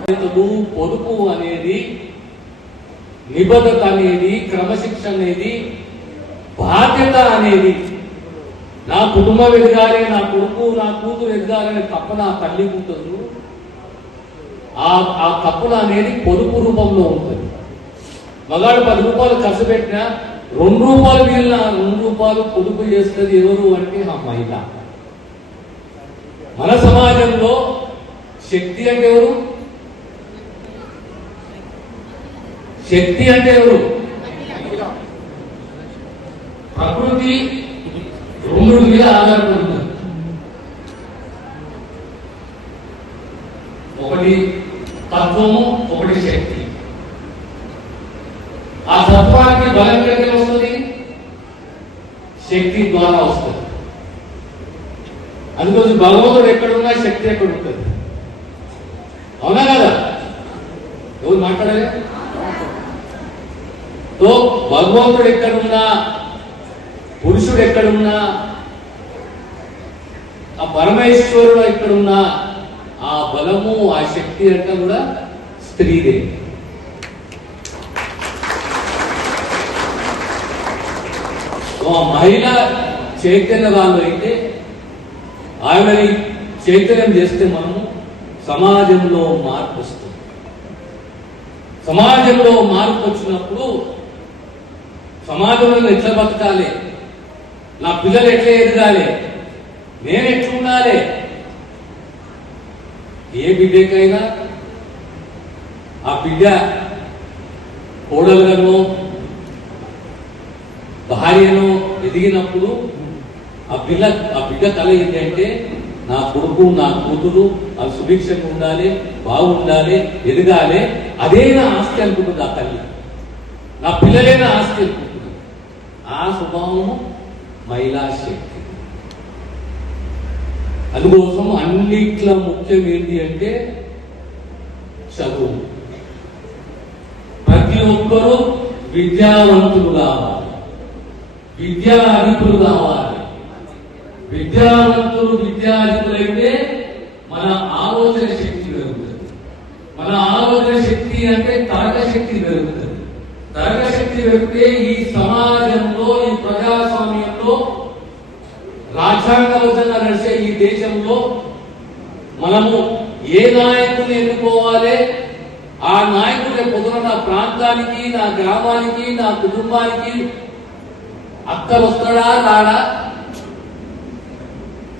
రైతులు పొదుపు అనేది నిబద్ధత అనేది క్రమశిక్షణ అనేది బాధ్యత అనేది. నా కుటుంబం ఎదగాలి నా కొడుకు నా కూతురు ఎదగాలనే తప్పన ఆ తల్లి ఉంటుంది ఆ ఆ తప్పన అనేది పొదుపు రూపంలో ఉంటుంది. మగాడు పది రూపాయలు ఖర్చు పెట్టినా రెండు రూపాయలు మిగిలిన రెండు రూపాయలు పొదుపు చేస్తుంది ఎవరు అంటే ఆ మహిళ. మన సమాజంలో శక్తి అంటే ఎవరు? శక్తి అంటే ఎవరు? ప్రకృతి రెండు మీద ఆధారపడుతుంది. ఒకటి తత్వము ఒకటి శక్తి. ఆ తత్వానికి బలం ఎక్కడికి వస్తుంది? శక్తి ద్వారా వస్తుంది. అందుకోసం భగవంతుడు ఎక్కడున్నా శక్తి ఎక్కడ ఉంటుంది. అవునా కదా? ఎవరు మాట్లాడలే తో భగవంతుడు ఎక్కడున్నా పురుషుడు ఎక్కడున్నా ఆ పరమేశ్వరుడు ఎక్కడున్నా ఆ బలము ఆ శక్తి అంతా కూడా స్త్రీదే. మహిళ చైతన్యవాళ్ళు అయితే ఆమెని చైతన్యం చేస్తే మనము సమాజంలో మార్పు వస్తుంది. సమాజంలో మార్పు వచ్చినప్పుడు సమాజంలో ఎట్లా బతకాలి? నా పిల్లలు ఎట్లా ఎదగాలి? నేను ఎట్లా ఉండాలి? ఏ బిడ్డకైనా ఆ బిడ్డ కోడలుగానో భార్యను ఎదిగినప్పుడు ఆ పిల్ల ఆ బిడ్డ కల ఏంటంటే నా కొడుకు నా కూతురు అవి సుభిక్షంగా ఉండాలి బాగుండాలి ఎదగాలి అదే నా ఆస్తి అనుకుంటుంది ఆ తల్లి. నా పిల్లలే నా ఆస్తి అనుకుంటుంది. ఆ స్వభావము మహిళా శక్తి. అందుకోసం అన్నిట్ల ముఖ్యం ఏంటి అంటే చదువు. ప్రతి ఒక్కరూ విద్యావంతులు కావాలి. విద్యా అధికులు కావాలి. విద్యావంతులు విద్యాధికులైతే మన ఆలోచన శక్తి పెరుగుతుంది. మన ఆలోచన శక్తి అంటే తరగ శక్తి పెరుగుతుంది. తరగ శక్తి పెరిగితే ఈ సమాజంలో ఈ ప్రజాస్వామ్యంలో రాజ్యాంగవచన నడిచే ఈ దేశంలో మనము ఏ నాయకుని ఎన్నుకోవాలి? ఆ నాయకుడు పొద్దున నా ప్రాంతానికి నా గ్రామానికి నా కుటుంబానికి అక్క వస్తాడా రాడా?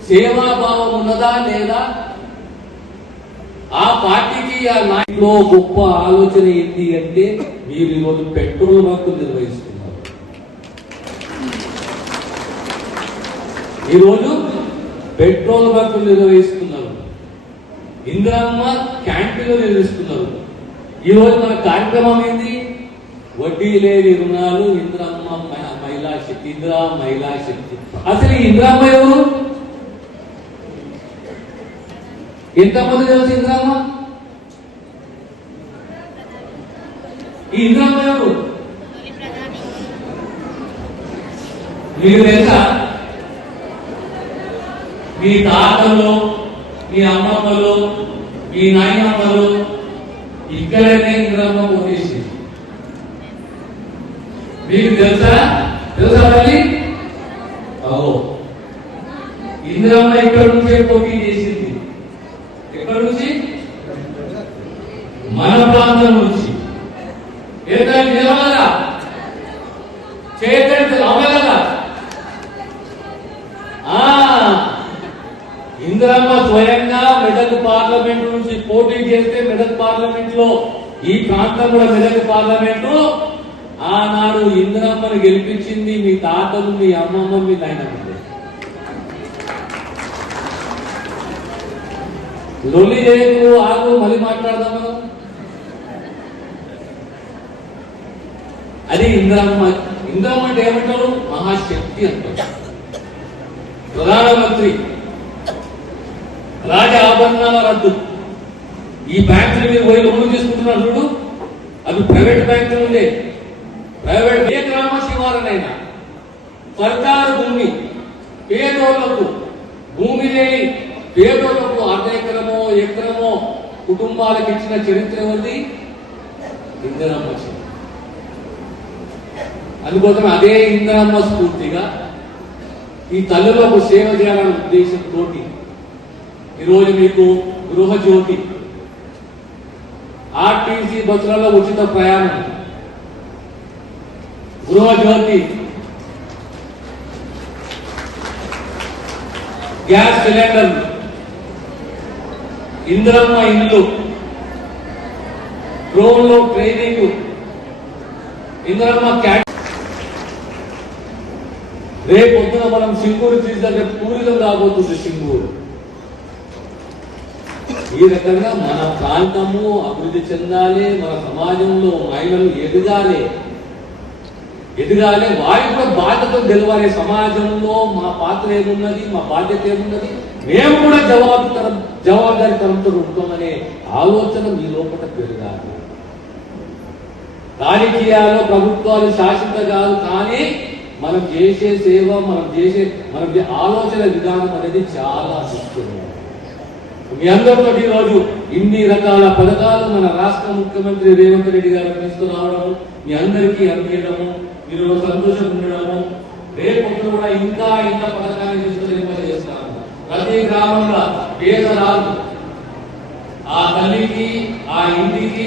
సేవాభావం ఉన్నదా లేదా? ఆ పార్టీకి ఆ నాయకులో గొప్ప ఆలోచన ఏంటి అంటే మీరు ఈరోజు పెట్రోల్ బంకులు నిర్వహిస్తున్నారు. ఈరోజు పెట్రోల్ బంకులు నిర్వహిస్తున్నారు. ఇందిరమ్మ క్యాంటీన్లు నిర్వహిస్తున్నారు. ఈరోజు మన కార్యక్రమం ఏంది వడ్డీ లేని రుణాలు ఇంద్రమ్మ మహిళా శక్తి ఇందిరా మహిళా శక్తి. అసలు ఈ ఎవరు? ఎంతమంది తెలుసు ఇందిరమ్మ ఈ ఇందిరమ్మ ఎవరు? మీకు తెలుసా? మీ తాతలు మీ అమ్మమ్మలు మీ నాయనమ్మలు ఇక్కడనే ఇందిరమ్మ కొట్టేసి మీకు తెలుసా? తెలుసా మళ్ళీ? ఓ ఇందిరమ్మ ఇక్కడ నుంచే పోటీ చేసి ఎక్కడ నుంచి మన ప్రాంతం నుంచి ఏదైనా నిలవాలా చేయకండి అవ్వగలరా? ఇందిరమ్మ స్వయంగా మెదక్ పార్లమెంట్ నుంచి పోటీ చేస్తే మెదక్ పార్లమెంట్లో ఈ ప్రాంతం కూడా మెదక్ పార్లమెంట్. ఆనాడు ఇందిరమ్మను గెలిపించింది మీ తాతలు మీ అమ్మమ్మ మీ నాయనమ్మ. లొల్లి చేయకు ఆగు మళ్ళీ మాట్లాడదాం మనం అది ఇంద్రమ్మ ఇంద్రమ్మ అంటే ఏమంటారు? మహాశక్తి అంటారు. ప్రధానమంత్రి. రాజ ఆభరణాల రద్దు. ఈ బ్యాంకులు మీరు పోయి లోన్లు తీసుకుంటున్నారు చూడు. అవి ప్రైవేట్ బ్యాంకులు ఉండే. ప్రైవేట్ ఏ గ్రామ శివారునైనా సర్కారు భూమి పేదోళ్ళకు భూమి లేని పేదోళ్ళకు అర్ధ ఎకరమో ఎకరమో కుటుంబాలకు ఇచ్చిన చరిత్ర ఉంది ఇంద్రమ్మ చరిత్ర అందుకోసం అదే ఇందిరమ్మ స్ఫూర్తిగా ఈ తల్లులకు సేవ చేయాలనే ఉద్దేశంతో ఈరోజు మీకు గృహజ్యోతి ఆర్టీసీ బస్సులలో ఉచిత ప్రయాణం గృహజ్యోతి గ్యాస్ సిలిండర్ ఇంద్రమ్మ ఇల్లు డ్రోన్లో ట్రైనింగ్ ఇంద్రమ్మ క్యాట్ రేపు పొద్దున మనం సింగూరు తీసుకుంటే టూరిజం రాబోతుంది సింగూరు. ఈ రకంగా మన ప్రాంతము అభివృద్ధి చెందాలి మన సమాజంలో మహిళలు ఎదగాలి. ఎదగాలి వారికి కూడా బాధ్యత తెలవాలి సమాజంలో మా పాత్ర ఏమున్నది మా బాధ్యత ఏమున్నది మేము కూడా జవాబుతరం జవాబుదారితనంతో ఉంటామనే ఆలోచన మీ లోపల పెరగాలి. రాజకీయాలు ప్రభుత్వాలు శాశ్వత కాదు కానీ మనం చేసే సేవ మనం చేసే మన ఆలోచన విధానం అనేది చాలా ముఖ్యం. మీ అందరితో ఈరోజు ఇన్ని రకాల పథకాలు మన రాష్ట్ర ముఖ్యమంత్రి రేవంత్ రెడ్డి గారు తీసుకురావడము మీ అందరికీ అందించడము మీరు సంతోషం ఉండడము రేపు కూడా ఇంకా ఇంకా పథకాన్ని తీసుకుని చేస్తాము ప్రతి గ్రామంలో పేదరాలు ఆ తల్లికి ఆ ఇంటికి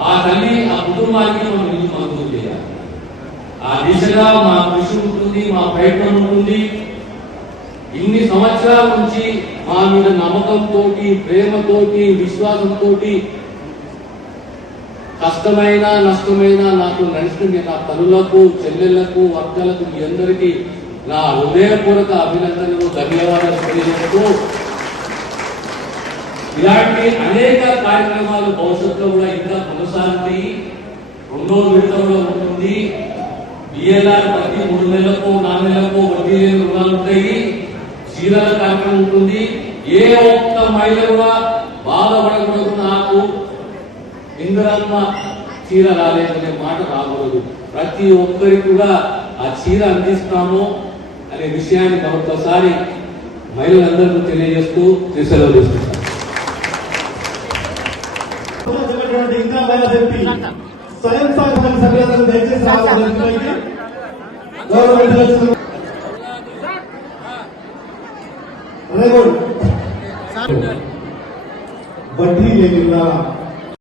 ఆ తల్లి ఆ కుటుంబానికి మనం మంజూరు చేయాలి. దిశగా మా కృషి ఉంటుంది మా ప్రయత్నం ఉంటుంది. ఇన్ని సంవత్సరాల నుంచి మా మీద నమ్మకంతో ప్రేమతోటి విశ్వాసంతో కష్టమైన నష్టమైన నాకు నడిచిన నా తల్లులకు చెల్లెళ్ళకు వర్తలకు మీ అందరికీ నా హృదయపూర్వక అభినందనలు ధన్యవాదాలు తెలియజేస్తూ ఇలాంటి అనేక కార్యక్రమాలు భవిష్యత్తులో కూడా ఇంకా కొనసాగుతాయి. రెండో విడతలో ఉంటుంది. బిఎల్ఆర్ ప్రతి మూడు నెలలకు నాలుగు నెలలకు వడ్డీ రుణాలు ఉంటాయి. చీరల కార్యక్రమం ఉంటుంది. ఏ ఒక్క మహిళ కూడా బాధపడకూడదు. నాకు ఇందిరమ్మ చీర రాలేదనే మాట రాకూడదు. ప్రతి ఒక్కరికి కూడా ఆ చీర అందిస్తాము అనే విషయాన్ని మరొకసారి మహిళలందరికీ తెలియజేస్తూ సెలవు తీసుకుంటాను स्वयं सगळ्यांना द्यायचे गौरव रेगोड बठी